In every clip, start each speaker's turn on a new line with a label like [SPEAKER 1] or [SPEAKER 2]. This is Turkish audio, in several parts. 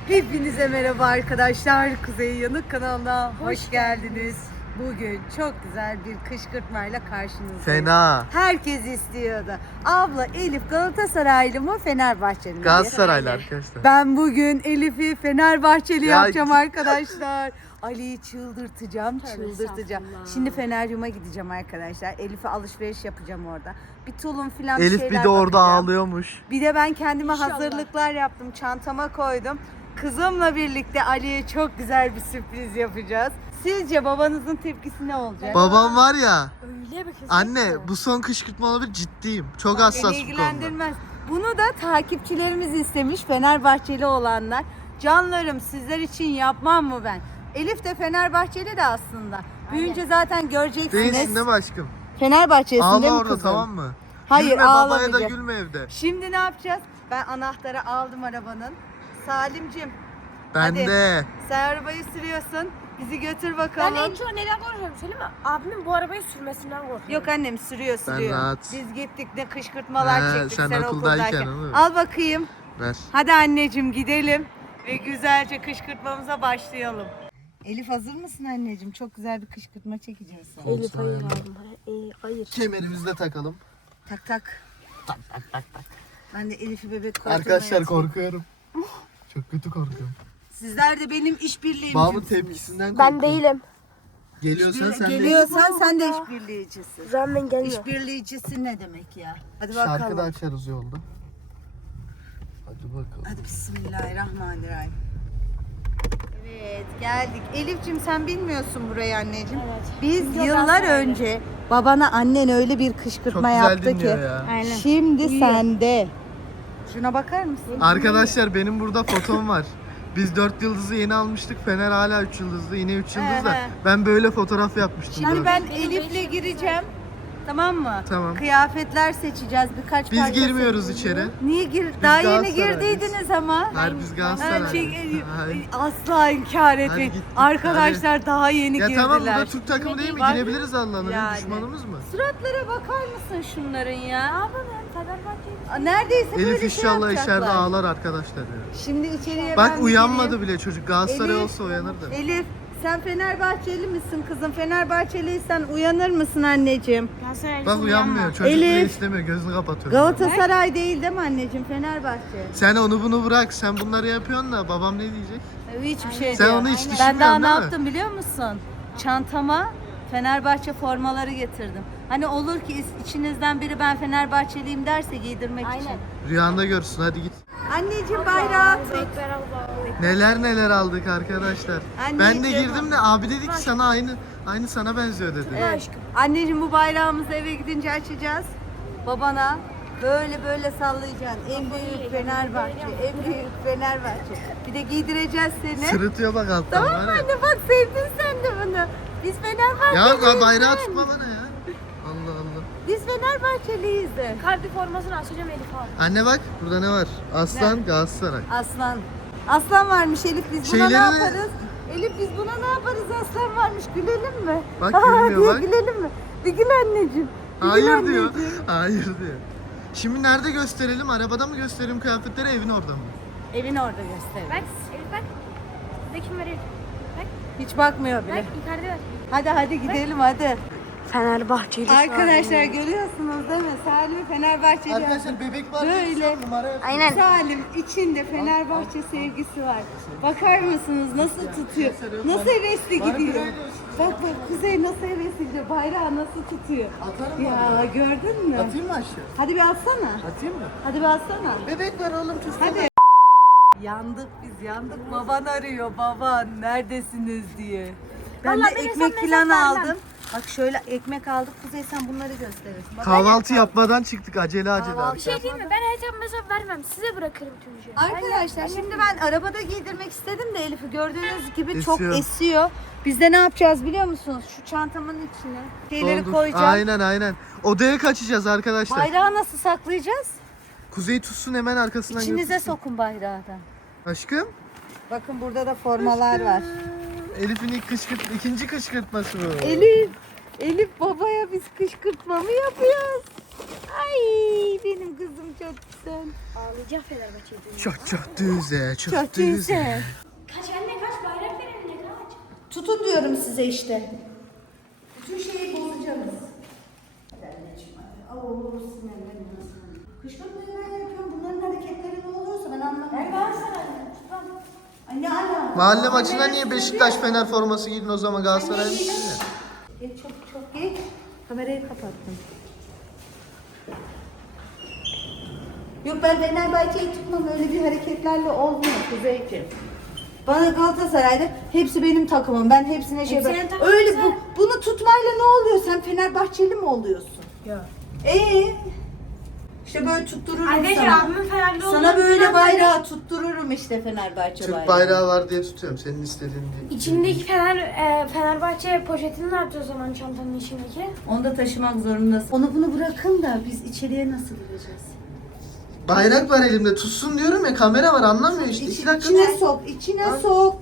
[SPEAKER 1] Hepinize merhaba arkadaşlar. Kuzey Yanık kanalına hoş geldiniz. Bugün çok güzel bir kışkırtmayla karşınızdayım.
[SPEAKER 2] Fena.
[SPEAKER 1] Herkes istiyordu. Abla Elif Galatasaraylı mı Fenerbahçeli mi?
[SPEAKER 2] Galatasaraylı arkadaşlar.
[SPEAKER 1] Ben bugün Elif'i Fenerbahçeli
[SPEAKER 2] Ya
[SPEAKER 1] yapacağım
[SPEAKER 2] git.
[SPEAKER 1] arkadaşlar. Ali'yi çıldırtacağım.
[SPEAKER 3] estağfurullah.
[SPEAKER 1] Şimdi Feneryum'a gideceğim arkadaşlar. Elif'e alışveriş yapacağım orada. Bir tulum falan
[SPEAKER 2] Elif
[SPEAKER 1] şeyler
[SPEAKER 2] bir de orada
[SPEAKER 1] bakacağım.
[SPEAKER 2] ağlıyormuş.
[SPEAKER 1] Bir de ben kendime
[SPEAKER 3] İnşallah.
[SPEAKER 1] hazırlıklar yaptım. Çantama koydum. Kızımla birlikte Ali'ye çok güzel bir sürpriz yapacağız. Sizce babanızın tepkisi ne olacak?
[SPEAKER 2] Babam var ya.
[SPEAKER 3] Öyle bir kız.
[SPEAKER 2] Anne bu son kışkırtma olabilir, ciddiyim. Çok
[SPEAKER 1] Beni
[SPEAKER 2] hassas bu konuda.
[SPEAKER 1] ilgilendirmez. Bunu da takipçilerimiz istemiş, Fenerbahçeli olanlar. Canlarım, sizler için yapmam mı ben? Elif de Fenerbahçeli de aslında. Büyüyünce zaten göreceksiniz.
[SPEAKER 2] Değilsin değil mi aşkım?
[SPEAKER 1] Fenerbahçelisin değil
[SPEAKER 2] Ağla
[SPEAKER 1] mi
[SPEAKER 2] orada,
[SPEAKER 1] kızım?
[SPEAKER 2] tamam mı?
[SPEAKER 1] Hayır,
[SPEAKER 2] gülme, babaya da
[SPEAKER 1] ağlamayacağım.
[SPEAKER 2] gülme evde.
[SPEAKER 1] Şimdi ne yapacağız? Ben anahtarı aldım arabanın. Salimcim,
[SPEAKER 2] Ben
[SPEAKER 1] hadi.
[SPEAKER 2] de.
[SPEAKER 1] Sen arabayı sürüyorsun. Bizi götür
[SPEAKER 3] Ben
[SPEAKER 1] bakalım.
[SPEAKER 3] en çok neden korkuyorum söyleyeyim mi? Abimin bu arabayı sürmesinden korkuyorum.
[SPEAKER 1] Yok annem sürüyor.
[SPEAKER 2] rahat.
[SPEAKER 1] Biz gittik ne kışkırtmalar
[SPEAKER 2] He,
[SPEAKER 1] çektik
[SPEAKER 2] sen
[SPEAKER 1] sen
[SPEAKER 2] okuldayken,
[SPEAKER 1] okuldayken.
[SPEAKER 2] değil mi?
[SPEAKER 1] Al bakayım.
[SPEAKER 2] Ver.
[SPEAKER 1] Hadi anneciğim gidelim ve güzelce kışkırtmamıza başlayalım. Elif hazır mısın anneciğim? Çok güzel bir kışkırtma çekeceğiz sana.
[SPEAKER 3] Elif hayır abim. Hayır.
[SPEAKER 2] Kemerimizi de takalım.
[SPEAKER 1] Tak tak. Ben de Elif'i bebek koltuğuna
[SPEAKER 2] Arkadaşlar
[SPEAKER 1] yatırayım.
[SPEAKER 2] korkuyorum. Çok kötü korkuyorum.
[SPEAKER 1] Sizler de benim işbirliğimcimsiniz.
[SPEAKER 2] Babamın tepkisinden
[SPEAKER 3] Ben
[SPEAKER 2] korkuyorum.
[SPEAKER 3] değilim.
[SPEAKER 2] Geliyorsan sen de.
[SPEAKER 1] Geliyorsan sen de işbirliğicisin.
[SPEAKER 3] Zaman ben gelmiyorum.
[SPEAKER 1] İşbirliğicisi ne demek ya? Hadi
[SPEAKER 2] Şarkı da
[SPEAKER 1] bakalım.
[SPEAKER 2] açarız yolda. Hadi bakalım.
[SPEAKER 1] Hadi bismillahirrahmanirrahim. Evet geldik. Elif'cim sen bilmiyorsun burayı anneciğim.
[SPEAKER 3] Evet.
[SPEAKER 1] Biz
[SPEAKER 3] Yok,
[SPEAKER 1] yıllar
[SPEAKER 3] ben söyleyeyim.
[SPEAKER 1] önce babana annen öyle bir
[SPEAKER 2] Çok
[SPEAKER 1] kışkırtma
[SPEAKER 2] güzel
[SPEAKER 1] yaptı
[SPEAKER 2] dinliyor
[SPEAKER 1] ki.
[SPEAKER 2] ya.
[SPEAKER 3] Aynen.
[SPEAKER 1] Şimdi
[SPEAKER 3] Uyuyor.
[SPEAKER 1] sende. Şuna bakar mısın?
[SPEAKER 2] Arkadaşlar benim burada fotom var. Biz 4 yıldızı yeni almıştık. Fener hala 3 yıldızlı. Yine 3 yıldız da.
[SPEAKER 1] Ehe.
[SPEAKER 2] Ben böyle fotoğraf yapmıştım.
[SPEAKER 1] Şimdi
[SPEAKER 2] dört.
[SPEAKER 1] ben
[SPEAKER 3] Benim
[SPEAKER 1] Elif'le
[SPEAKER 3] beş
[SPEAKER 1] gireceğim. Tamam mı?
[SPEAKER 2] Tamam.
[SPEAKER 1] Kıyafetler seçeceğiz birkaç
[SPEAKER 2] Biz
[SPEAKER 1] parça
[SPEAKER 2] girmiyoruz
[SPEAKER 1] seçeceğiz.
[SPEAKER 2] içeri.
[SPEAKER 1] Niye Daha yeni
[SPEAKER 2] Galatasaraylıyız.
[SPEAKER 1] girdiydiniz ama.
[SPEAKER 2] Hayır biz
[SPEAKER 1] Ha,
[SPEAKER 2] Galatasaraylıyız.
[SPEAKER 1] şey, asla inkar etmeyin.
[SPEAKER 2] git,
[SPEAKER 1] Arkadaşlar daha yeni
[SPEAKER 2] Ya
[SPEAKER 1] girdiler.
[SPEAKER 2] tamam burada Türk takımı değil mi?
[SPEAKER 1] Bak-
[SPEAKER 2] Girebiliriz Allah'ın.
[SPEAKER 1] Yani.
[SPEAKER 2] Düşmanımız mı?
[SPEAKER 1] Suratlara bakar mısın şunların ya?
[SPEAKER 3] Abi ben Fenerbahçe'yim.
[SPEAKER 1] Neredeyse böyle
[SPEAKER 2] Elif
[SPEAKER 1] şey
[SPEAKER 2] inşallah içeride
[SPEAKER 1] yapacaklar.
[SPEAKER 2] ağlar arkadaşlar ya.
[SPEAKER 1] Şimdi içeriye
[SPEAKER 2] Bak
[SPEAKER 1] ben bir
[SPEAKER 2] uyanmadı
[SPEAKER 1] gireyim.
[SPEAKER 2] bile çocuk. Galatasaray
[SPEAKER 1] Elif,
[SPEAKER 2] olsa uyanırdı.
[SPEAKER 1] Elif sen Fenerbahçeli misin kızım? Fenerbahçeliysen uyanır mısın anneciğim?
[SPEAKER 2] Bak uyanmıyor. Çocuk
[SPEAKER 1] Elif.
[SPEAKER 2] bile istemiyor. Gözünü kapatıyor.
[SPEAKER 1] Galatasaray değil mi anneciğim? Fenerbahçe.
[SPEAKER 2] Sen onu bunu bırak. Sen bunları yapıyorsun da babam ne diyecek?
[SPEAKER 1] Hiçbir şey
[SPEAKER 2] Sen
[SPEAKER 1] diyor.
[SPEAKER 2] onu hiç
[SPEAKER 1] Ben
[SPEAKER 2] düşünmüyorsun
[SPEAKER 1] daha ne
[SPEAKER 2] değil mi?
[SPEAKER 1] yaptım biliyor musun? Çantama Fenerbahçe formaları getirdim. Hani olur ki içinizden biri ben Fenerbahçeliyim derse giydirmek için.
[SPEAKER 3] Aynen.
[SPEAKER 2] Rüyanda görsün. Hadi git.
[SPEAKER 1] Anneciğim bayrağı tut.
[SPEAKER 3] Ekber Allah.
[SPEAKER 2] Neler neler aldık arkadaşlar. Ben de
[SPEAKER 1] Anneciğim.
[SPEAKER 2] girdim de abi dedi ki sana aynı sana benziyor dedi.
[SPEAKER 1] Evet.
[SPEAKER 3] Aşkım.
[SPEAKER 1] Anneciğim bu bayrağımızı eve gidince açacağız. Babana böyle sallayacaksın. En büyük Fenerbahçe, en büyük Fenerbahçe. Bir de giydireceğiz seni.
[SPEAKER 2] Sırıtıyor bak alttan.
[SPEAKER 1] Tamam mı
[SPEAKER 2] var ya.
[SPEAKER 1] anne bak sevdin sen de bunu. Biz Fenerbahçeliyiz.
[SPEAKER 2] Ya bayrağı tutma bana ya. Allah Allah.
[SPEAKER 1] Biz Fenerbahçeliyiz de.
[SPEAKER 3] Kalbi formasını açacağım Elif abi.
[SPEAKER 2] Anne bak burada ne var? Aslan Galatasaray.
[SPEAKER 1] Aslan. Aslan varmış Elif biz buna
[SPEAKER 2] Şeyleri
[SPEAKER 1] ne
[SPEAKER 2] de-
[SPEAKER 1] yaparız? Elif biz buna ne yaparız? Aslan varmış gülelim mi?
[SPEAKER 2] Bak,
[SPEAKER 1] Ha,
[SPEAKER 2] gülmüyor,
[SPEAKER 1] diye
[SPEAKER 2] bak.
[SPEAKER 1] gülelim mi? Bir gül anneciğim. Bir gül
[SPEAKER 2] Hayır diyor.
[SPEAKER 1] anneciğim.
[SPEAKER 2] Hayır diyor. Şimdi nerede gösterelim? Arabada mı gösterelim kıyafetleri, evin orada mı?
[SPEAKER 1] Evin orada gösterelim.
[SPEAKER 3] Bak Elif bak. Size kim veriyor? Bak.
[SPEAKER 1] Hiç bakmıyor
[SPEAKER 3] Bak
[SPEAKER 1] bile.
[SPEAKER 3] yukarıda var.
[SPEAKER 1] Hadi gidelim hadi.
[SPEAKER 3] Fenerbahçeli.
[SPEAKER 1] Arkadaşlar görüyorsunuz değil mi? Salim Fenerbahçeli.
[SPEAKER 2] Arkadaşlar bebek var.
[SPEAKER 1] Böyle.
[SPEAKER 2] Numara yapıyor.
[SPEAKER 3] Aynen.
[SPEAKER 1] Salim içinde Fenerbahçe sevgisi var. Bakar mısınız nasıl tutuyor? Nasıl hevesli gidiyor? Bak Kuzey nasıl hevesli gidiyor. Bayrağı nasıl tutuyor?
[SPEAKER 2] Atarım mı?
[SPEAKER 1] Ya gördün mü?
[SPEAKER 2] Atayım mı aşağı?
[SPEAKER 1] Hadi bir atsana.
[SPEAKER 2] Atayım mı?
[SPEAKER 1] Hadi bir atsana.
[SPEAKER 2] Bebek var oğlum çocuk.
[SPEAKER 1] Hadi. Yandık biz yandık. Baban arıyor. Baban neredesiniz diye. Ben
[SPEAKER 3] Vallahi
[SPEAKER 1] de
[SPEAKER 3] ben
[SPEAKER 1] ekmek
[SPEAKER 3] hesap
[SPEAKER 1] falan
[SPEAKER 3] vermem.
[SPEAKER 1] aldım. Bak şöyle ekmek aldık. Kuzey sen bunları gösterirsin. Bak,
[SPEAKER 2] Kahvaltı yapmadan çıktık acele acele.
[SPEAKER 1] Kahvaltı.
[SPEAKER 3] Bir şey diyeyim mi? Ben hesap vermem. Size bırakırım çocuğu.
[SPEAKER 1] Arkadaşlar şimdi ben arabada giydirmek istedim de Elif'i gördüğünüz gibi çok
[SPEAKER 2] Esiyor.
[SPEAKER 1] esiyor. Biz de ne yapacağız biliyor musunuz? Şu çantamın içine şeyleri
[SPEAKER 2] Doldur.
[SPEAKER 1] koyacağım.
[SPEAKER 2] Aynen. Odaya kaçacağız arkadaşlar.
[SPEAKER 1] Bayrağı nasıl saklayacağız?
[SPEAKER 2] Kuzey tutsun hemen arkasından
[SPEAKER 1] İçinize
[SPEAKER 2] götürsün.
[SPEAKER 1] sokun bayrağı da.
[SPEAKER 2] Aşkım.
[SPEAKER 1] Bakın burada da formalar var.
[SPEAKER 2] Elif'in ikinci kışkırtması bu.
[SPEAKER 1] Elif babaya biz kışkırtma mı yapıyoruz? Ay benim kızım çok yüzden.
[SPEAKER 3] Ağlayacak Fenerbahçe'yi.
[SPEAKER 2] Çok düze,
[SPEAKER 1] Çok
[SPEAKER 2] düze.
[SPEAKER 1] güzel.
[SPEAKER 3] Kaç anne kaç bayrak ver eline kaç.
[SPEAKER 1] Tutun diyorum size işte. Bütün şeyi bozacağız. Kışkırtmayı ben yapıyorum. Bunların hareketleri ne oluyorsa ben anlamıyorum.
[SPEAKER 3] Ben Galatasaraylıyım. Tutmam.
[SPEAKER 1] Ay ne ala?
[SPEAKER 2] Mahalle maçına niye Beşiktaş Fener forması giydin o zaman Galatasaraylısın ya?
[SPEAKER 1] Geç çok geç. Kamerayı kapattım. Yok ben Fenerbahçe'yi tutmam, öyle bir hareketlerle olmuyor Kuzeyciğim. Bana Galatasaray'da hepsi benim takımım. Ben hepsine şey
[SPEAKER 3] Hepsi senin takımın
[SPEAKER 1] öyle
[SPEAKER 3] sen.
[SPEAKER 1] bunu tutmayla ne oluyor? Sen Fenerbahçeli mi oluyorsun?
[SPEAKER 3] Yok.
[SPEAKER 1] İşte böyle tuttururum
[SPEAKER 3] Arkadaşlar
[SPEAKER 1] sana.
[SPEAKER 3] abimin Fenerli olduğunu
[SPEAKER 1] Sana böyle
[SPEAKER 3] bilen
[SPEAKER 1] bayrağı tuttururum işte Fenerbahçe
[SPEAKER 2] Türk
[SPEAKER 1] bayrağı.
[SPEAKER 2] bayrağı var diye tutuyorum. Senin istediğin değil.
[SPEAKER 3] İçindeki Fenerbahçe poşetini ne yapacağız o zaman çantanın içindeki?
[SPEAKER 1] Onu da taşımak zorundasın. Onu bunu bırakın da biz içeriye nasıl gireceğiz?
[SPEAKER 2] Bayrak var elimde. Tutsun diyorum ya. Kamera var anlamıyor işte. 2 dakika.
[SPEAKER 1] İçine sok, içine sok.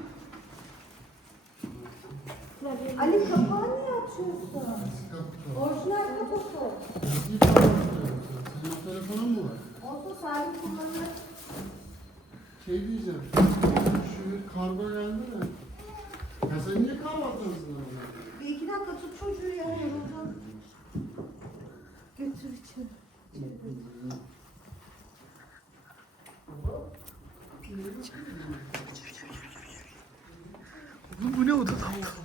[SPEAKER 1] Ali kapağı niye açıyorsun? Orijinal kapısı.
[SPEAKER 4] Senin telefonun mu var?
[SPEAKER 1] Olsa sahibi kullanır.
[SPEAKER 4] Şey diyeceğim. Şu bir kargo geldi de. Ya sen niye kahvaltı hazırladın?
[SPEAKER 1] Bir iki dakika tut çocuğu ya. Yoruldum. Götür içeri.
[SPEAKER 2] Oğlum bu ne odada?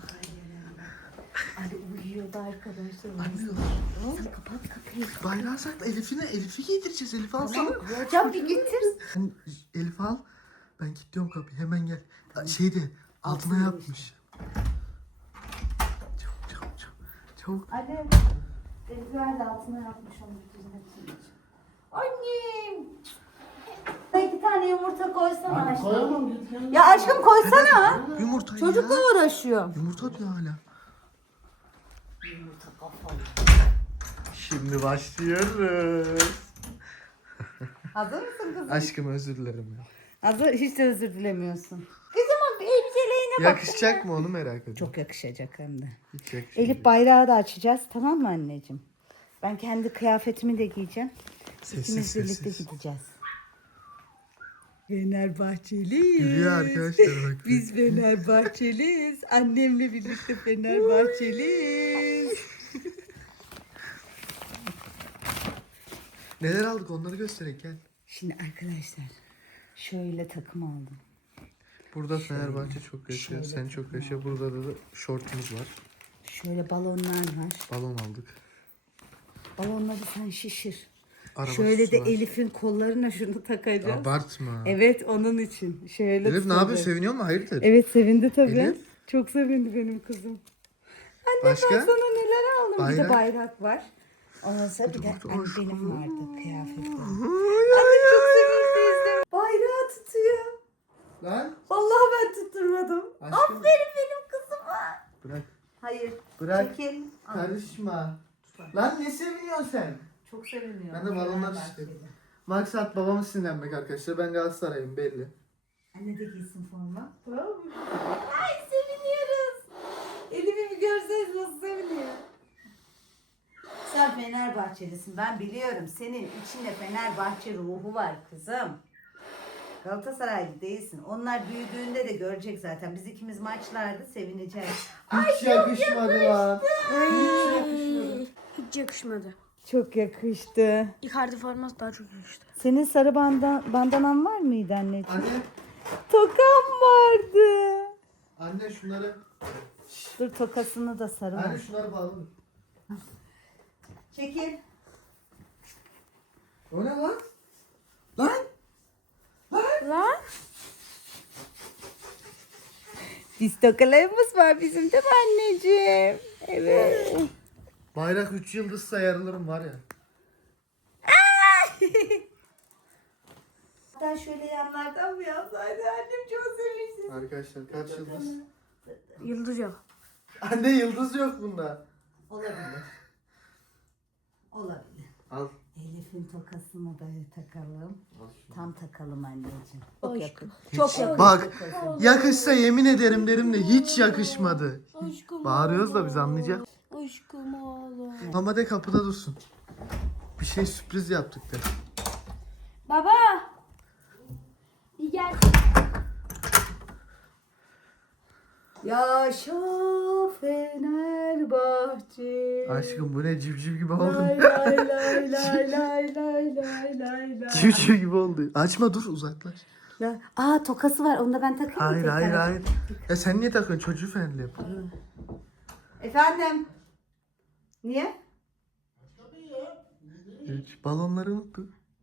[SPEAKER 1] Ali uyuyordu arkadaşlar. Sen kapat kapıyı.
[SPEAKER 2] Bayrağı sakla. Elif'i giydireceğiz. Elif'i alsana.
[SPEAKER 1] Hocam bir getir.
[SPEAKER 2] Sen Elif'i al. Ben kilitliyorum kapıyı. Hemen gel. Şeyde altına yapmış. Çabuk.
[SPEAKER 1] Ali. Elifler de altına yapmış onu düzine bitirmiş. Annem. İki tane yumurta koysana
[SPEAKER 4] Hadi
[SPEAKER 1] aşkım.
[SPEAKER 4] koyamam git kendin.
[SPEAKER 1] Ya aşkım koysana.
[SPEAKER 2] Yumurta
[SPEAKER 1] Çocukla
[SPEAKER 2] ya.
[SPEAKER 1] uğraşıyor.
[SPEAKER 2] Yumurta diyor hala. Şimdi başlıyoruz.
[SPEAKER 1] Hazır mısın kızım?
[SPEAKER 2] Aşkım özür dilerim ya.
[SPEAKER 1] Hazır, hiç de özür dilemiyorsun. Kızımın elbiseliğine bak.
[SPEAKER 2] Yakışacak mı onu merak ediyorum.
[SPEAKER 1] Çok yakışacak hem de.
[SPEAKER 2] Hiç yakışmayacak.
[SPEAKER 1] Elif bayrağı da açacağız, tamam mı anneciğim? Ben kendi kıyafetimi de giyeceğim.
[SPEAKER 2] Sessiz,
[SPEAKER 1] İkimiz birlikte
[SPEAKER 2] sessiz.
[SPEAKER 1] gideceğiz. Fenerbahçeliyiz.
[SPEAKER 2] Gülüyor arkadaşlar bak.
[SPEAKER 1] Biz Fenerbahçeliyiz. Annemle birlikte Fenerbahçeliyiz.
[SPEAKER 2] Neler aldık onları gösterek gel.
[SPEAKER 1] Şimdi arkadaşlar şöyle takım aldım.
[SPEAKER 2] Burada Fenerbahçe çok yaşıyor. Sen çok yaşa. Burada da şortumuz var.
[SPEAKER 1] Şöyle balonlar var.
[SPEAKER 2] Balon aldık.
[SPEAKER 1] Balonları sen şişir.
[SPEAKER 2] Araba
[SPEAKER 1] Şöyle
[SPEAKER 2] süsü
[SPEAKER 1] de
[SPEAKER 2] var.
[SPEAKER 1] Elif'in kollarına şunu takacağız.
[SPEAKER 2] Abartma.
[SPEAKER 1] Evet onun için. Şöyle
[SPEAKER 2] Elif ne
[SPEAKER 1] tutacağız.
[SPEAKER 2] yapıyor? Seviniyor mu? Hayırdır?
[SPEAKER 1] Evet sevindi tabii.
[SPEAKER 2] Elif?
[SPEAKER 1] Çok sevindi benim kızım. Anne
[SPEAKER 2] Başka?
[SPEAKER 1] ben sana neler aldım. Bir
[SPEAKER 2] Bayrak.
[SPEAKER 1] de bayrak var. Ondan sonra bir de
[SPEAKER 2] Dur,
[SPEAKER 1] anne
[SPEAKER 2] aşkım.
[SPEAKER 1] benim vardı kıyafetlerim. Anne çok sevinçli izledim. Bayrağı tutuyor.
[SPEAKER 2] Lan.
[SPEAKER 1] Vallahi ben tutturmadım.
[SPEAKER 2] Aşkım.
[SPEAKER 1] Aferin benim kızıma.
[SPEAKER 2] Bırak.
[SPEAKER 1] Hayır.
[SPEAKER 2] Bırak.
[SPEAKER 1] Çekil. Al.
[SPEAKER 2] Karışma. Lan ne seviniyorsun sen?
[SPEAKER 1] Çok seviniyorum.
[SPEAKER 2] Ben de balonlar istedim. Maksat babamı sinirlenmek arkadaşlar. Ben Galatasaray'ım belli.
[SPEAKER 1] Anne de giysin forma. Tamam mı? Ay seviniyoruz. Elimi bir görseniz nasıl seviniyor. Sen Fenerbahçelisin ben biliyorum. Senin içinde Fenerbahçe ruhu var kızım. Galatasaraylı değilsin. Onlar büyüdüğünde de görecek zaten. Biz ikimiz maçlarda sevineceğiz.
[SPEAKER 2] Hiç yakışmadı lan.
[SPEAKER 3] Hiç yakışmadı.
[SPEAKER 1] Çok yakıştı.
[SPEAKER 3] Icardi forması daha çok yakıştı.
[SPEAKER 1] Senin sarı bandanan var mıydı anneciğim?
[SPEAKER 2] Anne.
[SPEAKER 1] Tokam vardı.
[SPEAKER 2] Anne şunları.
[SPEAKER 1] Dur tokasını da sarı.
[SPEAKER 2] Anne şunları bağlı.
[SPEAKER 1] Çekil.
[SPEAKER 2] O ne lan? Lan.
[SPEAKER 3] Lan?
[SPEAKER 1] Biz tokalarımız var bizim değil mi anneciğim? Evet.
[SPEAKER 2] Bayrak 3 yıldız sayarılırım var ya.
[SPEAKER 1] Hatta şöyle yanlardan mı yapsaydı annem çok sevinçli.
[SPEAKER 2] Arkadaşlar kaç yıldız?
[SPEAKER 3] Yıldız yok.
[SPEAKER 2] Anne yıldız yok bunda.
[SPEAKER 1] Olabilir. Olabilir.
[SPEAKER 2] Al.
[SPEAKER 1] Elif'in tokasını da takalım.
[SPEAKER 2] Al şunu.
[SPEAKER 1] Tam takalım anneciğim. Çok
[SPEAKER 3] Aşkım.
[SPEAKER 1] yakın. Çok yakın.
[SPEAKER 2] Bak yakışsa yemin ederim derim de hiç yakışmadı.
[SPEAKER 3] Aşkım.
[SPEAKER 2] Bağırıyoruz da biz anlayacak.
[SPEAKER 3] Aşkım ağla.
[SPEAKER 2] Ama de kapıda dursun. Bir şey sürpriz yaptık de.
[SPEAKER 3] Baba. Bir gel.
[SPEAKER 1] Yaşa Fenerbahçe.
[SPEAKER 2] Aşkım bu ne civciv gibi
[SPEAKER 1] Lay
[SPEAKER 2] oldu.
[SPEAKER 1] lay lay lay lay lay lay lay lay.
[SPEAKER 2] Civciv gibi oldu. Açma dur uzaklaş.
[SPEAKER 1] Ya, tokası var. Onu da ben takayım mı
[SPEAKER 2] Hayır
[SPEAKER 1] tekrar?
[SPEAKER 2] hayır hayır. Ya sen niye takıyorsun? Çocuğu fenerli yap.
[SPEAKER 1] Efendim? Niye?
[SPEAKER 2] Hiç balonları unuttu.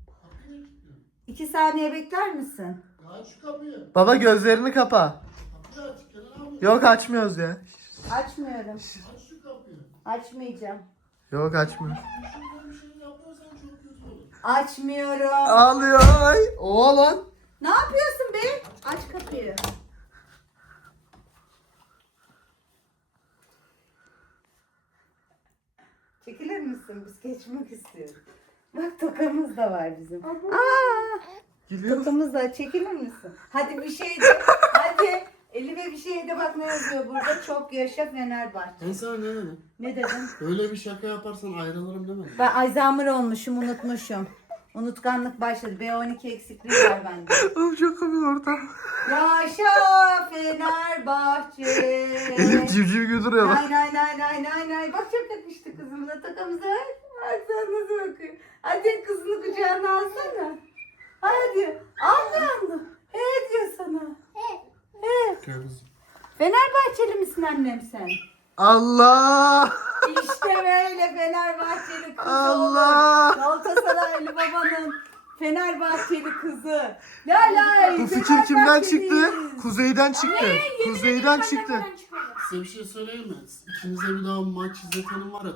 [SPEAKER 1] 2 saniye bekler misin?
[SPEAKER 4] Aç şu kapıyı.
[SPEAKER 2] Baba gözlerini kapa.
[SPEAKER 4] Kapıyı aç. Kenan abi.
[SPEAKER 2] Yok açmıyoruz ya.
[SPEAKER 1] Açmıyorum.
[SPEAKER 4] Aç şu kapıyı.
[SPEAKER 1] Açmayacağım.
[SPEAKER 2] Yok açmıyoruz.
[SPEAKER 4] Şurada bir şey yapmazsan çok kötü olur.
[SPEAKER 1] Açmıyorum.
[SPEAKER 2] Ağlıyor. Ay. Oha lan.
[SPEAKER 1] Ne yapıyorsun be? Aç kapıyı. Çekilir misin? Biz geçmek istiyoruz. Bak tokamız da var bizim.
[SPEAKER 2] Gülüyor.
[SPEAKER 1] Tokamız da çekilir misin? Hadi bir şey de. Hadi. Elime bir şey de bak ne yazıyor burada. Çok yaşa Fenerbahçe.
[SPEAKER 4] Ben sana ne dedim?
[SPEAKER 1] Ne dedim?
[SPEAKER 4] Öyle bir şaka yaparsan ayrılırım demedim.
[SPEAKER 1] Ben Alzheimer olmuşum, unutmuşum. Unutkanlık başladı. B12 eksikliği var bende.
[SPEAKER 2] Oğlum çok komik ortam.
[SPEAKER 1] Yaşa Fenerbahçe.
[SPEAKER 2] Elif civciv gibi duruyor bak.
[SPEAKER 1] Nay nay nay nay nay nay. Bak çok yakıştı kızımla takamıza. Bak sen nasıl bakıyor. Hadi kızını kucağına alsana. Hadi. Al bir anda. He diyor sana. He.
[SPEAKER 4] Gel kızım.
[SPEAKER 1] Fenerbahçeli misin annem sen?
[SPEAKER 2] Allah.
[SPEAKER 1] İşte böyle Fenerbahçeli kızı
[SPEAKER 2] Allah.
[SPEAKER 1] olur. Galatasaraylı babanın Fenerbahçeli kızı. La la.
[SPEAKER 2] Bu fikir kimden çıktı? Kuzeyden çıktı. Kuzeyden çıktı.
[SPEAKER 3] Nereden çıkmadı?
[SPEAKER 4] Size bir şey söyleyeyim mi? İkinize bir daha maç izletenim var ya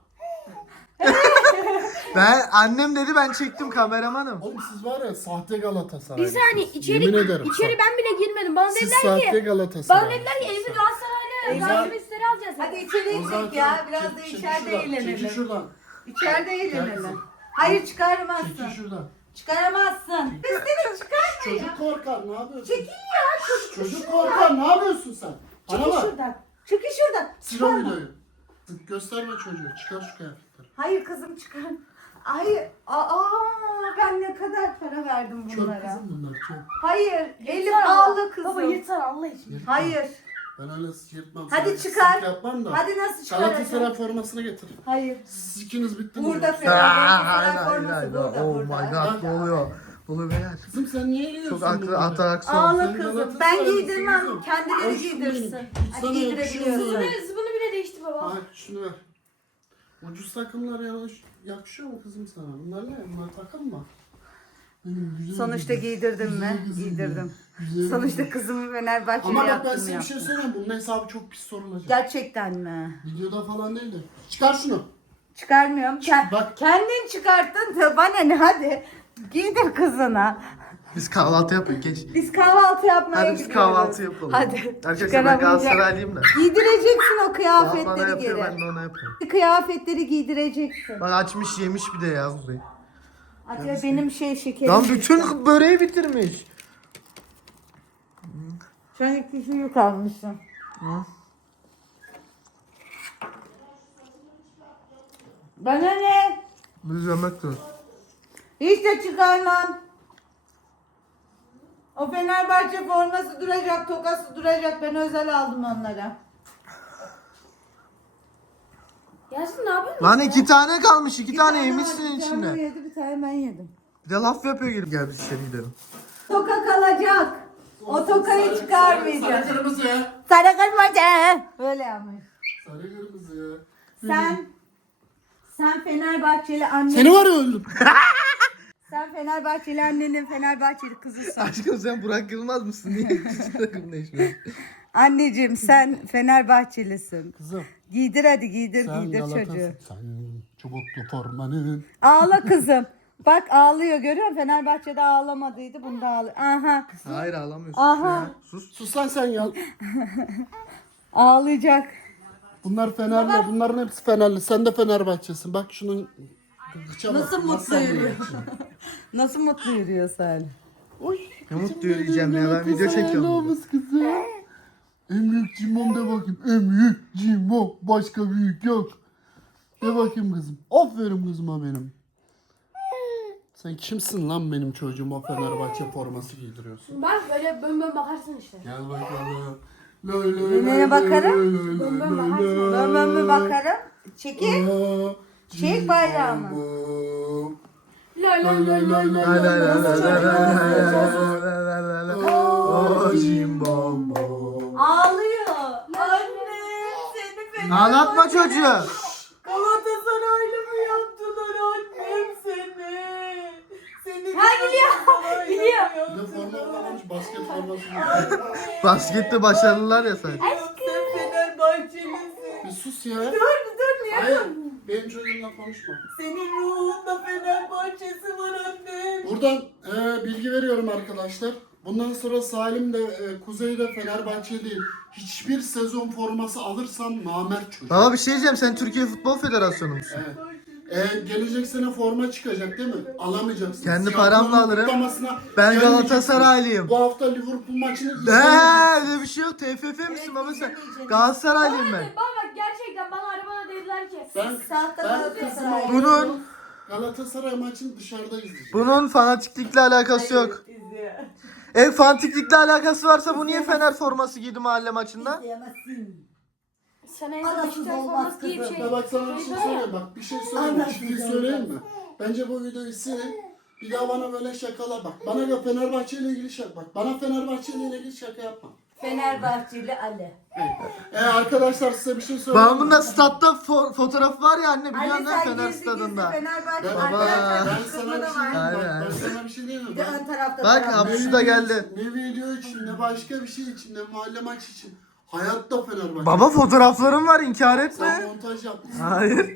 [SPEAKER 2] Annem dedi ben çektim kameramanım.
[SPEAKER 4] Oğlum siz var ya sahte Galatasaray.
[SPEAKER 3] Bir saniye
[SPEAKER 4] Yemin ederim.
[SPEAKER 3] içeri ben bile girmedim. Bana
[SPEAKER 4] Siz
[SPEAKER 3] dediler
[SPEAKER 4] sahte
[SPEAKER 3] ki
[SPEAKER 4] Galatasaray.
[SPEAKER 3] bana dediler ki Elif'i Galatasaraylı
[SPEAKER 4] Ozan-
[SPEAKER 3] galibiyetleri alacağız.
[SPEAKER 1] Hadi içeri gidelim ya. Biraz da içeride
[SPEAKER 4] Çekil
[SPEAKER 1] eğlenelim.
[SPEAKER 4] şuradan.
[SPEAKER 1] İçeride
[SPEAKER 4] Gel
[SPEAKER 1] eğlenelim.
[SPEAKER 4] kızım.
[SPEAKER 1] Hayır
[SPEAKER 4] Çekil
[SPEAKER 1] çıkaramazsın.
[SPEAKER 4] şuradan.
[SPEAKER 1] Çıkaramazsın. Biz seni çıkarma ya.
[SPEAKER 4] Çocuk korkar ne yapıyorsun?
[SPEAKER 1] Çekil ya.
[SPEAKER 4] Çocuk korkar ne yapıyorsun sen? Bana
[SPEAKER 1] Çekil
[SPEAKER 4] bak.
[SPEAKER 1] şuradan. Çekil şuradan.
[SPEAKER 4] Sil o
[SPEAKER 1] Çıkarma.
[SPEAKER 4] videoyu. Gösterme çocuğu. Çıkar şu kıyafetleri.
[SPEAKER 1] Hayır kızım çıkar. Hayır. Ben ne kadar para verdim
[SPEAKER 4] Çöp
[SPEAKER 1] bunlara.
[SPEAKER 4] kızım bunlar çöp.
[SPEAKER 1] Hayır. Elif
[SPEAKER 3] Yırtsana
[SPEAKER 1] ağla
[SPEAKER 3] baba.
[SPEAKER 1] kızım.
[SPEAKER 3] Baba yırtsana Allah için.
[SPEAKER 4] Yırtma.
[SPEAKER 1] Hayır.
[SPEAKER 4] Ben öyle yırtmam.
[SPEAKER 1] Hadi
[SPEAKER 4] Sana
[SPEAKER 1] çıkar.
[SPEAKER 4] pislik Yapmam da.
[SPEAKER 1] Hadi nasıl
[SPEAKER 4] Galatasaray
[SPEAKER 1] çıkaracaksın?
[SPEAKER 4] formasını getir.
[SPEAKER 1] Hayır.
[SPEAKER 4] Siz ikiniz bittiniz.
[SPEAKER 1] Burada
[SPEAKER 4] ya.
[SPEAKER 1] Fenerbahçe forması burada.
[SPEAKER 2] Oh
[SPEAKER 1] burada.
[SPEAKER 2] my god ne oluyor? Ne oluyor beyler?
[SPEAKER 4] Kızım sen niye geliyorsun?
[SPEAKER 2] Çok aklı
[SPEAKER 4] bunlara?
[SPEAKER 2] atraksiyon.
[SPEAKER 1] Ağla
[SPEAKER 4] Sen
[SPEAKER 1] kızım.
[SPEAKER 4] Galatasaraylısın
[SPEAKER 1] Ben giydirmem.
[SPEAKER 4] kızım.
[SPEAKER 1] Kendileri
[SPEAKER 4] Al şunu
[SPEAKER 1] giydirsin.
[SPEAKER 4] benim.
[SPEAKER 1] Hadi
[SPEAKER 4] Sana
[SPEAKER 1] giydirebiliyorsun.
[SPEAKER 4] yakışıyor
[SPEAKER 3] Bunu bile değişti baba.
[SPEAKER 4] Ay şunu ver. Ucuz takımlar yanlış yakışıyor mu kızım sana? Bunlar ne? Bunlar takım mı? Benim güzel
[SPEAKER 1] Sonuçta
[SPEAKER 4] kızım.
[SPEAKER 1] giydirdim mi?
[SPEAKER 4] Güzel kızım
[SPEAKER 1] Giydirdim.
[SPEAKER 4] ya. Güzel
[SPEAKER 1] Sonuçta
[SPEAKER 4] kızım.
[SPEAKER 1] kızımı Fenerbahçe'ye
[SPEAKER 4] Ama bak ben
[SPEAKER 1] yaptım
[SPEAKER 4] size bir şey söyleyeyim. Bunun hesabı çok pis sorulacak.
[SPEAKER 1] Gerçekten mi?
[SPEAKER 4] Videoda falan değil de. Çıkar şunu.
[SPEAKER 1] Çıkarmıyorum.
[SPEAKER 4] Bak.
[SPEAKER 1] Kendin çıkarttın da bana ne hadi. Giydir kızına.
[SPEAKER 2] Biz kahvaltı yapıyoruz geç.
[SPEAKER 1] Biz kahvaltı yapmaya
[SPEAKER 2] Hadi
[SPEAKER 1] gidiyoruz.
[SPEAKER 2] biz kahvaltı yapalım.
[SPEAKER 1] Hadi.
[SPEAKER 2] Arkadaşlar ben
[SPEAKER 1] Çıkaramayacak.
[SPEAKER 2] Galatasaraylıyım da.
[SPEAKER 1] Giydireceksin o
[SPEAKER 2] Bana
[SPEAKER 1] kıyafetleri
[SPEAKER 2] yapıyor
[SPEAKER 1] geri.
[SPEAKER 2] ben de ona yapıyorum.
[SPEAKER 1] Kıyafetleri giydireceksin.
[SPEAKER 2] Bak açmış yemiş bir de ya Kuzey.
[SPEAKER 1] Hadi benim şekerim.
[SPEAKER 2] Lan bütün böreği bitirmiş.
[SPEAKER 1] Sen iki suyu kalmışsın. Bana ne?
[SPEAKER 2] Biz yemek diyoruz.
[SPEAKER 1] Hiç de çıkarmam. O Fenerbahçe forması duracak, tokası duracak. Ben özel aldım onlara.
[SPEAKER 3] Yasin ne yapıyorsun?
[SPEAKER 2] Lan 2 tane kalmış. 2
[SPEAKER 1] Bir
[SPEAKER 2] tane
[SPEAKER 1] vardı,
[SPEAKER 2] yemişsin
[SPEAKER 1] bir tane o
[SPEAKER 2] içinde.
[SPEAKER 1] yedi, bir tane ben yedim.
[SPEAKER 2] Bir de laf yapıyor gelip gel biz içeri gidelim.
[SPEAKER 1] Toka kalacak. O tokayı çıkarmayacağız.
[SPEAKER 4] Sarı kırmızı ya.
[SPEAKER 1] Sarı kırmızı. Böyle yapmış.
[SPEAKER 4] Sarı kırmızı ya.
[SPEAKER 1] Sen Fenerbahçeli anne.
[SPEAKER 4] Seni var ya öldüm.
[SPEAKER 1] Sen Fenerbahçeli annenin Fenerbahçeli kızısın.
[SPEAKER 2] Aşkım sen Burak Yılmaz mısın? Niye ikinci takım değişmiyorsun?
[SPEAKER 1] Anneciğim sen Fenerbahçelisin.
[SPEAKER 4] Kızım.
[SPEAKER 1] Giydir hadi giydir
[SPEAKER 4] Sen
[SPEAKER 1] giydir
[SPEAKER 4] Galatasaray.
[SPEAKER 1] çocuğu.
[SPEAKER 4] Sen çubuklu formanın.
[SPEAKER 1] Ağla kızım. Bak ağlıyor görüyor musun? Fenerbahçe'de ağlamadıydı bunda ağlıyor. Aha
[SPEAKER 2] Hayır ağlamıyorsun.
[SPEAKER 1] Aha.
[SPEAKER 2] Ya, sus.
[SPEAKER 4] Sus lan sen ya.
[SPEAKER 1] ağlayacak.
[SPEAKER 4] Bunlar Fenerli. Bunların hepsi Fenerli. Sen de Fenerbahçe'sin. Bak şunun gıça bak.
[SPEAKER 1] Nasıl mutlu yürüyor? Nasıl mutlu yürüyor Salih?
[SPEAKER 4] Oy.
[SPEAKER 2] Ne mutlu yürüyeceğim ya ben video çekiyorum.
[SPEAKER 4] Olmuş kızım. En büyük cimbom de bakayım. En büyük cimbom. Başka büyük yok. De bakayım kızım. Aferin kızıma benim. Sen kimsin lan benim çocuğuma Fenerbahçe forması giydiriyorsun?
[SPEAKER 3] Bak böyle bön bön bakarsın işte.
[SPEAKER 4] Gel bakalım. Loy loy
[SPEAKER 1] Neye
[SPEAKER 4] loy
[SPEAKER 1] bakarım?
[SPEAKER 4] loy loy
[SPEAKER 3] Bön bön
[SPEAKER 4] loy
[SPEAKER 3] bakarsın.
[SPEAKER 4] loy.
[SPEAKER 1] Ben mi bakarım? Çekil.
[SPEAKER 4] Aa,
[SPEAKER 1] Çek bayrağımı.
[SPEAKER 4] Cimbom.
[SPEAKER 3] Lay lay lay lay lay.
[SPEAKER 2] La la la la la la
[SPEAKER 1] Nasıl
[SPEAKER 2] la la la la.
[SPEAKER 4] Oh,
[SPEAKER 2] Oh,
[SPEAKER 4] Cimbom.
[SPEAKER 1] Ağlıyor. Anne seni Fenerbahçe.
[SPEAKER 2] Ağlatma çocuğu.
[SPEAKER 1] Galatasaraylı mı yaptılar annem seni? Seni
[SPEAKER 3] Ha, gidiyor.
[SPEAKER 1] Galatasaraylı
[SPEAKER 3] Gidiyor.
[SPEAKER 1] mı
[SPEAKER 4] Bir de
[SPEAKER 1] yaptılar?
[SPEAKER 4] forma almamış, basket forması giydi.
[SPEAKER 2] Baskette başarılılar ya sen.
[SPEAKER 1] Sen Fenerbahçelisin.
[SPEAKER 4] Bir sus ya.
[SPEAKER 1] Dur niye?
[SPEAKER 4] Hayır, benim çocuğumla konuşma.
[SPEAKER 1] Senin ruhunda Fenerbahçesi var annem.
[SPEAKER 4] Buradan bilgi veriyorum arkadaşlar. Bundan sonra Salim de Kuzey de Fenerbahçe değil. Hiçbir sezon forması alırsam namert çocuk.
[SPEAKER 2] Baba bir şey diyeceğim, sen Türkiye Futbol Federasyonu musun?
[SPEAKER 4] Evet. Gelecek sene forma çıkacak değil mi? Alamayacaksın.
[SPEAKER 2] Kendi
[SPEAKER 4] Siyah
[SPEAKER 2] paramla
[SPEAKER 4] forma
[SPEAKER 2] alırım.
[SPEAKER 4] kutlamasına
[SPEAKER 2] Ben
[SPEAKER 4] gelmeyeceksin.
[SPEAKER 2] Galatasaraylıyım.
[SPEAKER 4] Bu hafta Liverpool maçını
[SPEAKER 2] Ne
[SPEAKER 4] izlemeyeceksin.
[SPEAKER 2] öyle bir şey yok. TFF misin baba sen?
[SPEAKER 1] izlemeyeceğim.
[SPEAKER 2] Galatasaraylıyım ben.
[SPEAKER 3] Bak gerçekten bana arabada dediler ki.
[SPEAKER 4] Ben
[SPEAKER 1] Sahte
[SPEAKER 4] kızıma
[SPEAKER 1] Galatasaray.
[SPEAKER 2] Bunun
[SPEAKER 4] Galatasaray maçını dışarıda izleyeceğim.
[SPEAKER 2] bunun fanatiklikle alakası yok. Fanatiklikle alakası varsa bu niye Fener forması giydi mahalle maçında?
[SPEAKER 1] İzleyemezsin.
[SPEAKER 3] Sen en
[SPEAKER 1] Anasız
[SPEAKER 3] Beşiktaş
[SPEAKER 1] olmaz
[SPEAKER 3] forması giyip
[SPEAKER 1] kızım.
[SPEAKER 3] şey.
[SPEAKER 4] Ya bak sana bir şey söyleyeyim, bak bir şey söyleyeyim,
[SPEAKER 1] Anasız
[SPEAKER 4] ciddi
[SPEAKER 1] olmaz.
[SPEAKER 4] söyleyeyim mi? Bence bu videoyu silin. Bir daha bana böyle şakalar bak. Bana da Fenerbahçe ile ilgili şaka bak. Bana Fenerbahçe ile ilgili şaka yapma.
[SPEAKER 1] Fenerbahçeli Ali.
[SPEAKER 4] Evet. Arkadaşlar size bir şey söyleyeyim.
[SPEAKER 2] Babamın da statta fotoğrafı var ya anne,
[SPEAKER 1] Ali
[SPEAKER 2] biliyorsun değil mi
[SPEAKER 1] sen
[SPEAKER 2] Fener
[SPEAKER 1] gizli
[SPEAKER 2] stadında.
[SPEAKER 1] Fenerbahçe
[SPEAKER 4] Ben,
[SPEAKER 2] Baba.
[SPEAKER 1] arkadaşlar
[SPEAKER 4] ben
[SPEAKER 1] kızma
[SPEAKER 4] sana bir
[SPEAKER 1] da
[SPEAKER 4] şey
[SPEAKER 1] var.
[SPEAKER 4] diyeyim. Bak,
[SPEAKER 2] Aynen.
[SPEAKER 4] ben sana bir şey diyeyim mi?
[SPEAKER 1] Bir de ön tarafta
[SPEAKER 2] Bak,
[SPEAKER 1] taraftar.
[SPEAKER 2] Abdü da geldi.
[SPEAKER 4] Ne video için, ne başka bir şey için, ne mahalle maç için. Hayatta Fenerbahçe.
[SPEAKER 2] Baba fotoğraflarım var, inkar
[SPEAKER 4] Sen
[SPEAKER 2] etme.
[SPEAKER 4] montaj yapmışsın.
[SPEAKER 2] Hayır.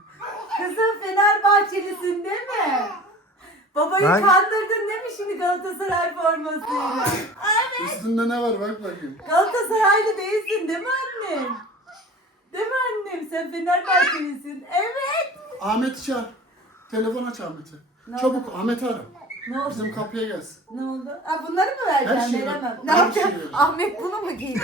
[SPEAKER 1] Kızım Fenerbahçelisin değil mi? Babayı
[SPEAKER 2] Ben-
[SPEAKER 1] kandırdın değil mi şimdi Galatasaray formasıyla?
[SPEAKER 4] Üstünde ne var bak bakayım.
[SPEAKER 1] Galatasaraylı değilsin değil mi annem? Değil mi annem? Sen Fenerbahçelisin. Evet.
[SPEAKER 4] Ahmet'i çağır. Telefon aç Ahmet'e.
[SPEAKER 1] Ne
[SPEAKER 4] Çabuk Ahmet'i ara.
[SPEAKER 1] Ne oldu?
[SPEAKER 4] Bizim kapıya gelsin.
[SPEAKER 1] Ne oldu? Ha, bunları mı
[SPEAKER 4] Her
[SPEAKER 1] vereceğim?
[SPEAKER 4] şeyi ver.
[SPEAKER 1] Veremem. Ne
[SPEAKER 4] Her
[SPEAKER 1] yapacağım?
[SPEAKER 4] şeyi ver.
[SPEAKER 1] Ahmet bunu mu giydi?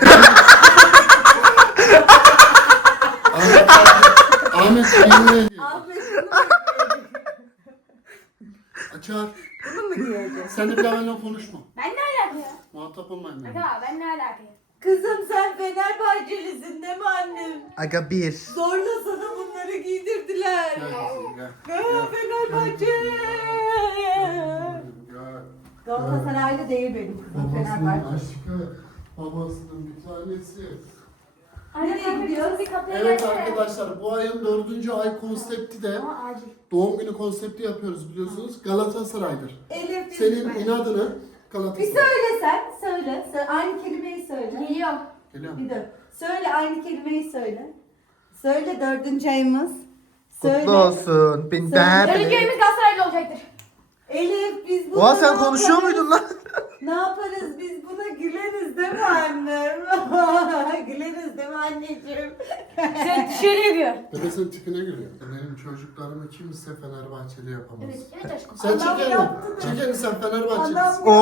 [SPEAKER 4] Ahmet yemeğe gel.
[SPEAKER 1] Ahmet bunu mu giydi?
[SPEAKER 4] Çağır.
[SPEAKER 1] Bunu mu giyecek?
[SPEAKER 4] Sen de bir daha benimle konuşma.
[SPEAKER 3] Ben ne alaka ya?
[SPEAKER 4] Muhatap olmayın benimle.
[SPEAKER 3] Aga ben ne alaka ya?
[SPEAKER 1] Kızım sen Fenerbahçelisin değil mi annem?
[SPEAKER 2] Aga bir.
[SPEAKER 1] Zorla sana bunları giydirdiler.
[SPEAKER 4] Gel kızım gel.
[SPEAKER 1] Aa, Fenerbahçe.
[SPEAKER 4] Gel.
[SPEAKER 1] Galatasaraylı değil benim kızım
[SPEAKER 4] Babasının
[SPEAKER 1] Fenerbahçe.
[SPEAKER 4] aşkı, babasının bir tanesi.
[SPEAKER 1] Nereye
[SPEAKER 3] Anne,
[SPEAKER 1] gidiyoruz?
[SPEAKER 3] Bir kapıya
[SPEAKER 4] Evet
[SPEAKER 3] gelsene.
[SPEAKER 4] arkadaşlar bu ayın 4. ay konsepti de
[SPEAKER 3] Ama acil.
[SPEAKER 4] doğum günü konsepti yapıyoruz biliyorsunuz. Galatasaray'dır.
[SPEAKER 1] Elif biz
[SPEAKER 4] Senin
[SPEAKER 1] mi?
[SPEAKER 4] inadını
[SPEAKER 1] Bir
[SPEAKER 4] Galatasaray.
[SPEAKER 1] söyle sen. Söyle. Aynı kelimeyi söyle.
[SPEAKER 3] Geliyorum.
[SPEAKER 4] Geliyor mu?
[SPEAKER 1] Bir dur. Söyle aynı kelimeyi söyle. Söyle 4. ayımız. Söyle.
[SPEAKER 2] Kutlu olsun. Ben
[SPEAKER 3] Dördüncü evimiz Galatasaraylı olacaktır.
[SPEAKER 1] Elif biz buna
[SPEAKER 2] Oha sen
[SPEAKER 1] ne
[SPEAKER 2] konuşuyor
[SPEAKER 1] yaparız?
[SPEAKER 2] muydun lan?
[SPEAKER 1] Ne yaparız biz buna güleriz değil mi annem? Güleriz değil mi anneciğim?
[SPEAKER 3] Sen şöyle yapıyor.
[SPEAKER 4] Bebe sen tipine gülüyor. Benim çocuklarımı kimse Fenerbahçeli yapamaz.
[SPEAKER 3] Evet, evet aşkım.
[SPEAKER 4] Sen
[SPEAKER 1] Adam
[SPEAKER 4] çek elini.
[SPEAKER 1] yaptı da.
[SPEAKER 4] Çek elini sen Fenerbahçelisin.
[SPEAKER 1] Adam-
[SPEAKER 4] Yazın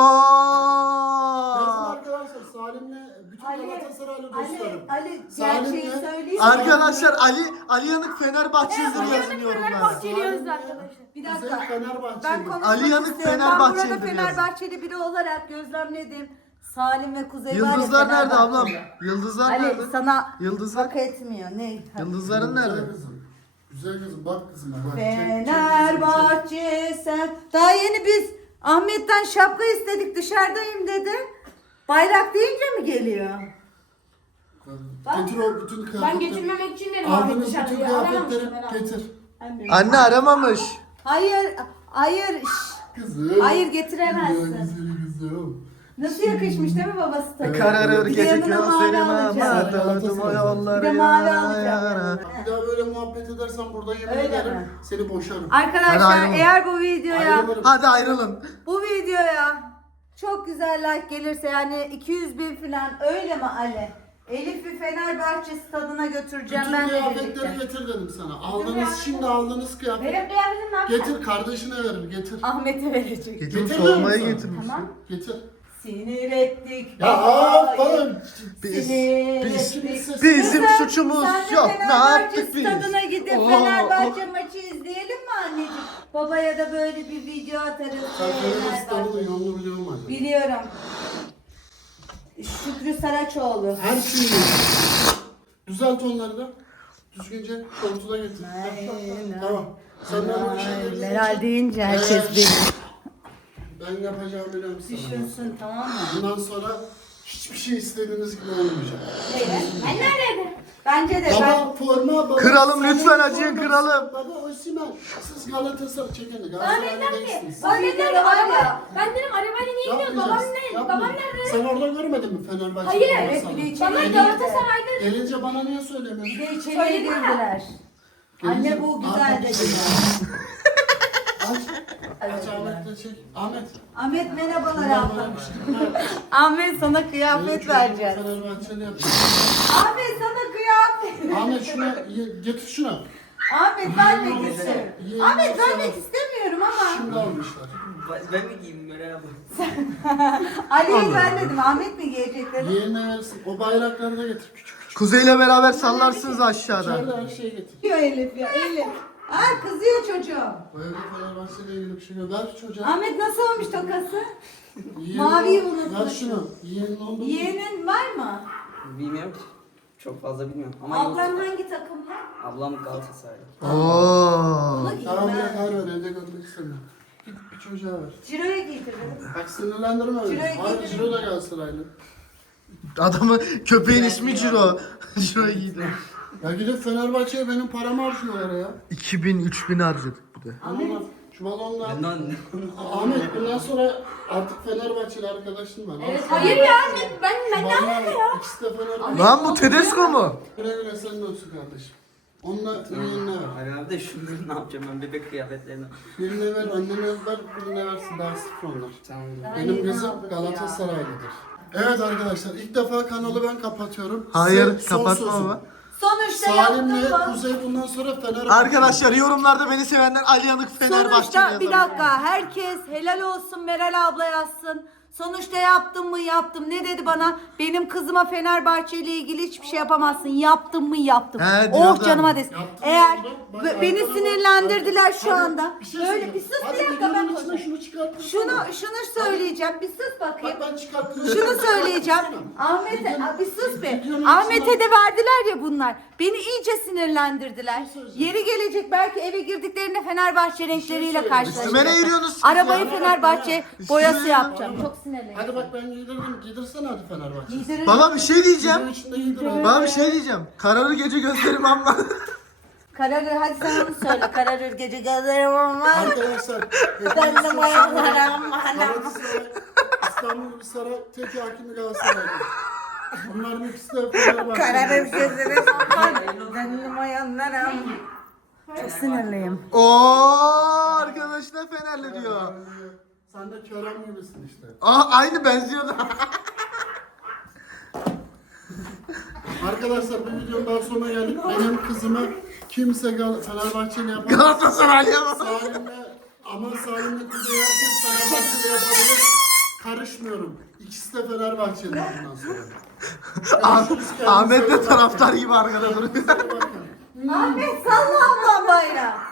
[SPEAKER 2] Oo.
[SPEAKER 4] arkadaşlar Salim'le bütün
[SPEAKER 1] Ali,
[SPEAKER 4] Galatasaraylı
[SPEAKER 1] Ali,
[SPEAKER 4] dostlarım.
[SPEAKER 1] Ali
[SPEAKER 4] Salim
[SPEAKER 1] gerçeği
[SPEAKER 4] de-
[SPEAKER 1] söyleyeyim.
[SPEAKER 2] Arkadaşlar Ali Yanık Fenerbahçelidir yazın yorumlara.
[SPEAKER 3] Fenerbahçeli yazdı arkadaşlar.
[SPEAKER 1] Bir
[SPEAKER 4] Kuzey
[SPEAKER 1] dakika.
[SPEAKER 4] Fenerbahçeli.
[SPEAKER 1] Ben konuşmak
[SPEAKER 2] Ali Yanık
[SPEAKER 1] istiyorum.
[SPEAKER 2] Fenerbahçelidir
[SPEAKER 1] Ben burada
[SPEAKER 2] yazın.
[SPEAKER 1] Fenerbahçeli biri olarak gözlemledim. Salim ve Kuzey var ya
[SPEAKER 2] Yıldızlar nerede ablam?
[SPEAKER 1] Fenerbahçeli.
[SPEAKER 2] Yıldızlar
[SPEAKER 1] Ali
[SPEAKER 2] nerede?
[SPEAKER 1] sana
[SPEAKER 2] Yıldızlar.
[SPEAKER 1] hak etmiyor. Ne?
[SPEAKER 2] Yıldızların nerede?
[SPEAKER 4] Güzel kızım. Güzel kızım bak kızım. Bak. Çek, çek, çek, çek.
[SPEAKER 1] Fenerbahçe sen. Daha yeni biz Ahmet'ten şapka istedik dışarıdayım dedi. Bayrak deyince mi geliyor?
[SPEAKER 4] Getir o bütün kıyafetleri.
[SPEAKER 3] Ben getirmemek için dedim abi
[SPEAKER 4] Aldığınız bütün
[SPEAKER 3] dışarıya.
[SPEAKER 4] kıyafetleri
[SPEAKER 3] Aramamıştım ben abi.
[SPEAKER 4] getir.
[SPEAKER 2] Anne aramamış.
[SPEAKER 1] Hayır, hayır, şş.
[SPEAKER 4] Kızım.
[SPEAKER 1] Hayır getiremezsin.
[SPEAKER 4] Güzel kızım.
[SPEAKER 1] Nasıl yakışmış değil mi babası tabii?
[SPEAKER 2] Kararır
[SPEAKER 1] Bir de
[SPEAKER 2] gece
[SPEAKER 1] yanına mavi
[SPEAKER 2] gözlerime
[SPEAKER 1] alacağım.
[SPEAKER 2] matladım o
[SPEAKER 1] Bir
[SPEAKER 2] yolları
[SPEAKER 1] de mavi
[SPEAKER 2] yana
[SPEAKER 1] alacağım.
[SPEAKER 2] yana.
[SPEAKER 4] Bir daha böyle muhabbet edersen burada yemin
[SPEAKER 1] Öyle
[SPEAKER 4] ederim
[SPEAKER 1] mi?
[SPEAKER 4] seni boşarım.
[SPEAKER 2] Hadi
[SPEAKER 1] Arkadaşlar
[SPEAKER 2] ayrılın.
[SPEAKER 1] eğer bu videoya
[SPEAKER 4] Ayrılırım.
[SPEAKER 2] Hadi ayrılın.
[SPEAKER 1] bu videoya çok güzel like gelirse yani 200.000 falan öyle mi Ali? Elif'i Fenerbahçe stadına götüreceğim
[SPEAKER 4] Bütün
[SPEAKER 1] ben de
[SPEAKER 4] kıyafetleri
[SPEAKER 1] birlikte.
[SPEAKER 4] getir dedim sana. Aldığınız şimdi aldığınız kıyafet.
[SPEAKER 3] Benim kıyafetim ne yapacağım?
[SPEAKER 4] Getir kardeşine verir getir.
[SPEAKER 1] Ahmet'e verecek.
[SPEAKER 2] Getirmiş
[SPEAKER 4] Getirmiyor
[SPEAKER 2] olmaya
[SPEAKER 4] musun?
[SPEAKER 2] getirmiş.
[SPEAKER 3] Tamam.
[SPEAKER 4] Getir.
[SPEAKER 1] Sinir ettik.
[SPEAKER 4] Ya
[SPEAKER 1] babayı.
[SPEAKER 4] falan.
[SPEAKER 1] Sinir
[SPEAKER 2] biz-
[SPEAKER 1] ettik.
[SPEAKER 2] bizim
[SPEAKER 1] Kızım,
[SPEAKER 2] suçumuz
[SPEAKER 1] sen de
[SPEAKER 2] yok. Ne
[SPEAKER 1] Fenerbahçe
[SPEAKER 2] yaptık biz?
[SPEAKER 1] stadına gidip
[SPEAKER 2] Oo.
[SPEAKER 1] Fenerbahçe maçı izleyelim mi anneciğim? Babaya da böyle bir video atarız.
[SPEAKER 4] Sen Fener
[SPEAKER 1] Fenerbahçe.
[SPEAKER 4] Star'ın yolunu biliyor musun acaba?
[SPEAKER 1] Biliyorum. Şükrü Saraçoğlu.
[SPEAKER 4] Her şeyi biliyor. Düzelt onları da. Düzgünce şortu da getir. Tamam. Senden bir şey gelince-
[SPEAKER 1] Meral deyince herkes
[SPEAKER 4] Evet.
[SPEAKER 1] bilir.
[SPEAKER 4] Ben yapacağımı biliyorum sana.
[SPEAKER 1] Düşünsün, tamam mı?
[SPEAKER 4] Bundan sonra hiçbir şey istediğiniz gibi olmayacak.
[SPEAKER 3] Ben neredeydim?
[SPEAKER 1] Bence de ben...
[SPEAKER 4] Baba forma baba.
[SPEAKER 2] Kralım,
[SPEAKER 4] senin
[SPEAKER 2] lütfen acıyın,
[SPEAKER 4] forması.
[SPEAKER 2] kralım.
[SPEAKER 4] Baba Osimhen. Siz Galatasaray çekin.
[SPEAKER 3] Bana
[SPEAKER 4] Galatasaray'da
[SPEAKER 3] dediler ki,
[SPEAKER 4] değilsiniz.
[SPEAKER 3] bana dediler ki
[SPEAKER 1] videoda var ya.
[SPEAKER 3] araba. Ben dedim arabayla niye gidiyoruz? Babam ne? Babam nerede?
[SPEAKER 4] Sen orada görmedin mi Fenerbahçe?
[SPEAKER 3] Hayır.
[SPEAKER 1] Evet, bir de içeriye
[SPEAKER 3] Bana
[SPEAKER 1] girdi.
[SPEAKER 3] Galatasaray'da
[SPEAKER 4] Gelince bana niye
[SPEAKER 1] Bir
[SPEAKER 4] söylemiyorsun?
[SPEAKER 1] de içeriye girdiler. Anne bu güzel dediler.
[SPEAKER 4] Aç Ahmet'le çek. Ahmet.
[SPEAKER 1] Ahmet merhabalar
[SPEAKER 4] Bunlar
[SPEAKER 1] abla.
[SPEAKER 4] bana kışkırtma yapmış.
[SPEAKER 1] Ahmet sana
[SPEAKER 4] Benim
[SPEAKER 1] kıyafet
[SPEAKER 4] çocuğum
[SPEAKER 1] vereceğiz.
[SPEAKER 4] Fenerbahçeli yapmış.
[SPEAKER 1] Ahmet sana kıyafet.
[SPEAKER 4] Ahmet şuna getir şunu.
[SPEAKER 1] Ahmet vermek istiyorum.
[SPEAKER 4] Yeğenim
[SPEAKER 1] Ahmet
[SPEAKER 4] sana-
[SPEAKER 1] vermek istemiyorum ama.
[SPEAKER 4] Şimdi almışlar.
[SPEAKER 5] Ben mi giyeyim Meral abla?
[SPEAKER 1] Ali'ye ben dedim. Ahmet mi giyecek dedim.
[SPEAKER 4] Yeğenine versin. O bayrakları da getir küçük küçük.
[SPEAKER 2] Kuzeyle beraber sallarsınız aşağıda.
[SPEAKER 4] İçeride her şeyi getir.
[SPEAKER 1] Kızıyor Elif ya Elif. Ha kızıyor çocuğum.
[SPEAKER 4] Bu evde Fenerbahçe'yle ilgili bir şey yok. Ver çocuğa.
[SPEAKER 1] Ahmet nasıl olmuş tokası?
[SPEAKER 4] Yeğenin-
[SPEAKER 1] maviyi unutmuş.
[SPEAKER 4] Ver şunu. Yeğenin oldu mu?
[SPEAKER 1] Yeğenin var mı?
[SPEAKER 5] Bilmiyorum ki. Çok fazla bilmiyorum. Ama
[SPEAKER 1] Ablan
[SPEAKER 5] yok.
[SPEAKER 1] hangi takımda?
[SPEAKER 5] Ablam Galatasaraylı.
[SPEAKER 2] Oo.
[SPEAKER 1] Bunu
[SPEAKER 4] Tamam
[SPEAKER 1] giymem.
[SPEAKER 4] ya ver ver evde görmek istemiyorum. Git bir çocuğa ver.
[SPEAKER 1] Ciro'ya giydirdim.
[SPEAKER 4] Bak sinirlendirme öyle.
[SPEAKER 1] Ciro'ya
[SPEAKER 4] Hayır
[SPEAKER 1] giydirin.
[SPEAKER 4] Ciro da Galatasaraylı.
[SPEAKER 2] Adamı köpeğin ismi Ciro. Ciro'yu giydi.
[SPEAKER 4] Ya gidip Fenerbahçe'ye benim paramı harcıyorlar ya.
[SPEAKER 2] 2000-3000 harcadık bir de.
[SPEAKER 4] Ama şu balonla...
[SPEAKER 5] Benden
[SPEAKER 4] Ahmet bundan sonra artık Fenerbahçeli arkadaşın var.
[SPEAKER 1] Evet,
[SPEAKER 4] Al.
[SPEAKER 3] Hayır ya ben ne
[SPEAKER 4] Vallahi
[SPEAKER 3] alaka ya?
[SPEAKER 4] İkisi de Fenerbahçe.
[SPEAKER 2] Lan bu Tedesco mu?
[SPEAKER 4] Güle güle senin olsun kardeşim. Onunla yeğenine ver.
[SPEAKER 5] Hayır abi de şunları ne yapacağım ben bebek kıyafetlerini.
[SPEAKER 4] Birine ver, annene ver, birine versin daha sıfır onlar.
[SPEAKER 5] Tamam.
[SPEAKER 4] Benim
[SPEAKER 1] yeni
[SPEAKER 4] kızım
[SPEAKER 1] aldık
[SPEAKER 4] Galatasaraylıdır. Evet arkadaşlar ilk defa kanalı ben kapatıyorum.
[SPEAKER 2] Hayır,
[SPEAKER 4] Size son
[SPEAKER 2] kapatma
[SPEAKER 4] sözüm.
[SPEAKER 2] baba.
[SPEAKER 1] Sonuçta
[SPEAKER 4] Salim'le
[SPEAKER 1] yaptım mı?
[SPEAKER 4] Kuzey bundan sonra Fenerbahçe.
[SPEAKER 2] Arkadaşlar yorumlarda beni sevenler Ali Yanık Fenerbahçe
[SPEAKER 1] Sonuçta bir
[SPEAKER 2] yazar.
[SPEAKER 1] dakika herkes helal olsun Meral abla yazsın. Sonuçta yaptım mı yaptım. Ne dedi bana? Benim kızıma Fenerbahçe ile ilgili hiçbir şey yapamazsın. Yaptım mı yaptım.
[SPEAKER 2] He,
[SPEAKER 1] Oh
[SPEAKER 2] diyorlar.
[SPEAKER 1] canıma desin.
[SPEAKER 4] Yaptım
[SPEAKER 1] Eğer
[SPEAKER 4] oldu. Bak,
[SPEAKER 1] beni
[SPEAKER 4] arkana bak.
[SPEAKER 1] sinirlendirdiler şu
[SPEAKER 4] Hadi,
[SPEAKER 1] anda.
[SPEAKER 4] bir şey
[SPEAKER 1] Böyle
[SPEAKER 4] söyleyeyim.
[SPEAKER 1] bir sus
[SPEAKER 4] Hadi
[SPEAKER 1] bir dakika ben
[SPEAKER 4] videonun içine
[SPEAKER 1] konuşayım.
[SPEAKER 4] şunu çıkartın.
[SPEAKER 1] Şunu söyleyeceğim. Bir sus bakayım.
[SPEAKER 4] Bak ben çıkarttım.
[SPEAKER 1] Şunu söyleyeceğim. Ahmet'e bir sus bir. Ahmet'e de verdiler ya bunlar. Beni iyice sinirlendirdiler. Yeri gelecek belki eve girdiklerinde Fenerbahçe renkleriyle
[SPEAKER 2] Üstüme ne
[SPEAKER 1] karşılaşacak.
[SPEAKER 2] yürüyorsunuz siz
[SPEAKER 1] Arabayı
[SPEAKER 2] ya?
[SPEAKER 1] Fenerbahçe boyası
[SPEAKER 2] Üstüme-
[SPEAKER 1] yapacağım. Çok sinirliyim.
[SPEAKER 4] Hadi bak ben giydirdim. Giydirsene hadi Fenerbahçe.
[SPEAKER 1] Giydiririm.
[SPEAKER 2] Baba bir şey diyeceğim.
[SPEAKER 4] Videonun içinde giydir hadi.
[SPEAKER 2] Baba bir şey diyeceğim. Kararı gece gözlerim amma.
[SPEAKER 1] Kararır hadi sen onu söyle. Kararır gece gözlerim olmaz.
[SPEAKER 4] Arkadaşlar.
[SPEAKER 1] Benim ayaklarım
[SPEAKER 4] Galatasaray, İstanbul Saray tek hakimi Galatasaray'dı. Bunların ikisi de Fenerbahçe.
[SPEAKER 1] Kararır gözlerim olmaz. Benim ayaklarım. Çok sinirliyim.
[SPEAKER 2] Oo arkadaşlar Fenerli diyor.
[SPEAKER 4] Sen de Kerem gibisin işte.
[SPEAKER 2] Aa aynı benziyor da.
[SPEAKER 4] Arkadaşlar bu videonun daha sonuna geldik. Benim kızımı kimse Fenerbahçe'yle yapamaz.
[SPEAKER 2] Galatasaray ya.
[SPEAKER 4] Salim'le ama Salim'le Kuzey herkes Fenerbahçe'yle yapabilir. Karışmıyorum. İkisi de Fenerbahçeli bundan sonra.
[SPEAKER 2] Ahmet de taraftar gibi arkada duruyor.
[SPEAKER 4] Bakın.
[SPEAKER 1] Ahmet salla ablam bayrağı.